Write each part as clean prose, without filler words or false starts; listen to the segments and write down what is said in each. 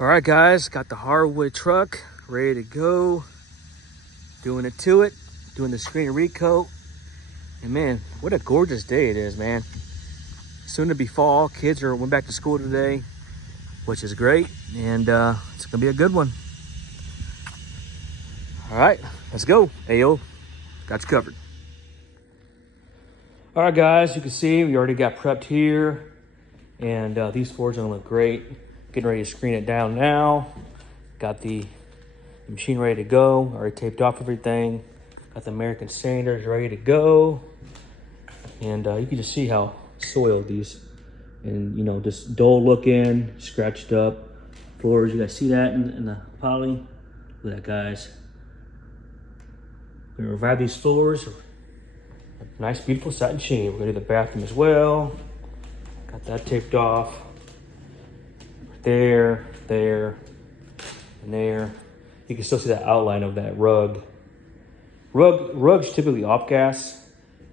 All right, guys, got the hardwood truck ready to go. Doing it to it, doing the screen recoat. And man, what a gorgeous day it is, man. Soon to be fall. Kids went back to school today, which is great. And it's gonna be a good one. All right, let's go. AO, got you covered. All right, guys, you can see we already got prepped here. And these floors are gonna look great. Getting ready to screen it down now. Got the machine ready to go. Already taped off everything. Got the American sanders ready to go. And you can just see how soiled these, and you know, just dull looking, scratched up floors. You guys see that in the poly? Look at that, guys. We're gonna revive these floors. Nice, beautiful satin sheen. We're gonna do the bathroom as well. Got that taped off. There, and there. You can still see the outline of that rug. Rugs typically off gas,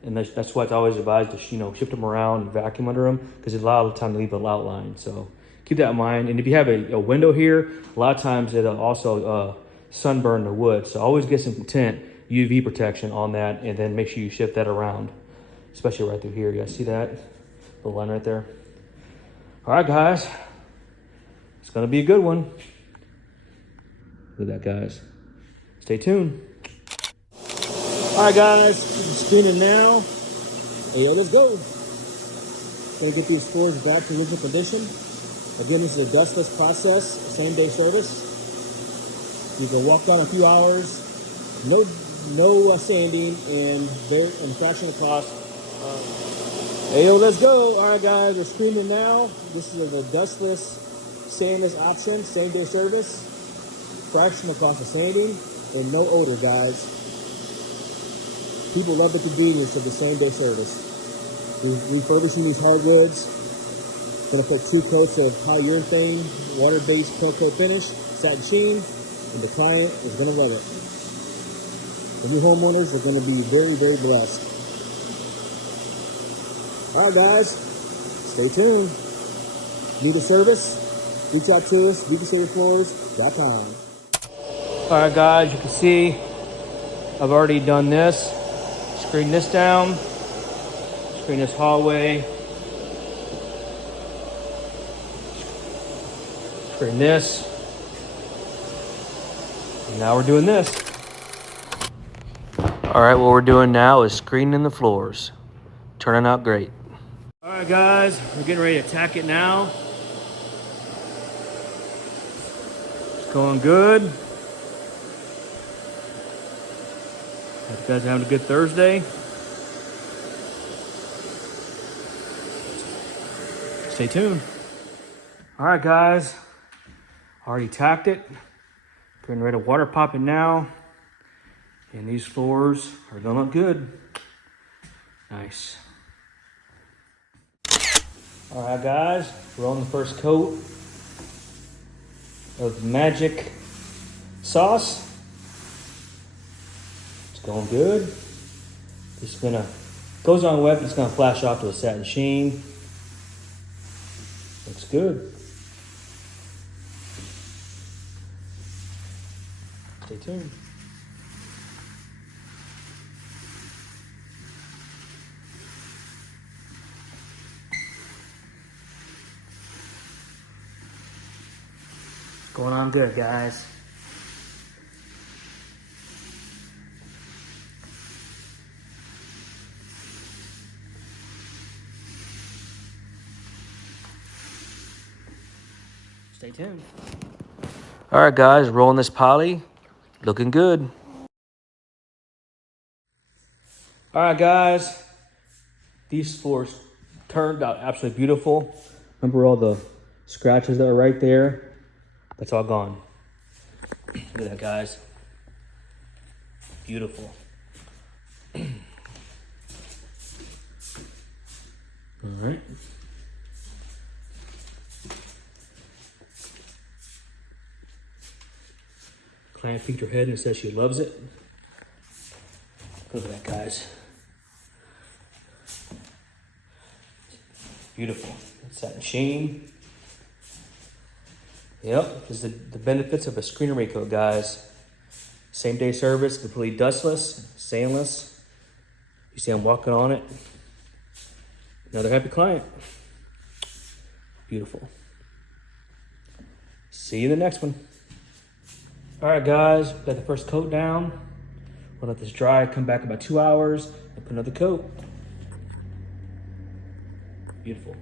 and that's why it's always advised to shift them around and vacuum under them, because it allows the time to leave an outline. So keep that in mind. And if you have a window here, a lot of times it'll also sunburn the wood. So always get some tint, UV protection on that, and then make sure you shift that around, especially right through here. You guys see that little line right there? All right, guys. It's gonna be a good one. Look at that, guys. Stay tuned. All right, guys, screening now. Hey, let's go. Gonna get these floors back to original condition. Again, this is a dustless process, same day service. You can walk down a few hours, no sanding, and fraction of the cost. Hey, let's go. All right, guys, we're screening now. This is the dustless, sandless option, same day service, fractional cost of sanding, and no odor, guys. People love the convenience of the same day service. We're refurbishing these hardwoods. Gonna put 2 coats of polyurethane, water-based 𝐾𝐿 finish, satin sheen, and the client is gonna love it. The new homeowners are gonna be very, very blessed. All right, guys, stay tuned. Need a service? Reach out to us, 𝐬𝐮𝐬𝐷𝐿𝐿.com. All right, guys, you can see I've already done this. Screen this down, screen this hallway, screen this, and now we're doing this. All right, what we're doing now is screening the floors. Turning out great. All right, guys, we're getting ready to tack it now. It's going good. Hope you guys are having a good Thursday. Stay tuned. All right, guys, already tacked it. Getting ready to water pop it now. And these floors are gonna look good. Nice. All right, guys, we're on the first coat of magic sauce. It's going good. It's gonna, goes on wet, it's gonna flash off to a satin sheen. Looks good. Stay tuned. Going on good, guys. Stay tuned. All right, guys, rolling this poly. Looking good. All right, guys. These floors turned out absolutely beautiful. Remember all the scratches that are right there? That's all gone. Look at that, guys. Beautiful. All right. Client peeked her head and says she loves it. Look at that, guys. Beautiful. Satin sheen. Yep, this is the benefits of a screen array coat, guys. Same day service, completely dustless, stainless. You see I'm walking on it. Another happy client. Beautiful. See you in the next one. All right, guys, got the first coat down. We'll let this dry, come back about 2 hours, and put another coat. Beautiful.